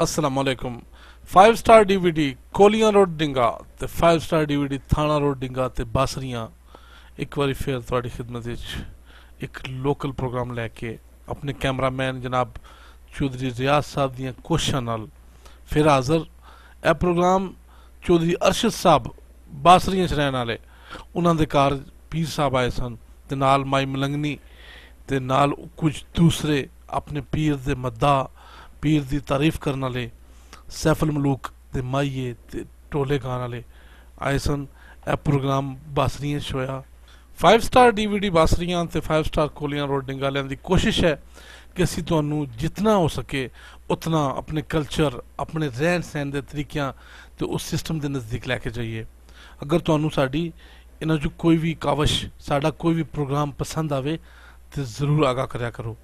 असलामुअलैकुम। 5 star DVD कोलियां road डिंगा ते 5 star DVD थाना road डिंगा ते बासरियां एक बारी फिर थोड़ी खिदमत एक लोकल प्रोग्राम लैके अपने कैमरामैन जनाब चौधरी रियाज साहब दियां कोशिशां नाल फिर हाज़र। यह प्रोग्राम चौधरी अरशद साहब बासरियां च रहने वाले उन्हां दे घर पीर साहब आए सन ते नाल माई मलंगनी ते नाल कुछ दूसरे अपने पीर दे मद्दा पीर दी तारीफ करने वाले सैफुल मलूक ते माइये ते टोले गाने वाले आए सन। यह प्रोग्राम बासरियां च होया। 5 स्टार DVD बासरियां ते 5 स्टार कोलियां रोड डिंगा वालियां दी कोशिश है कि असी तुहानू जितना हो सके उतना अपने कल्चर अपने रहन सहन के तरीकों तो उस सिस्टम के नज़दीक लैके जाइए। अगर तुहानू साडी इन्हां चों कोई भी कावश साडा कोई भी प्रोग्राम पसंद आवे तो ज़रूर आगाह करया करो।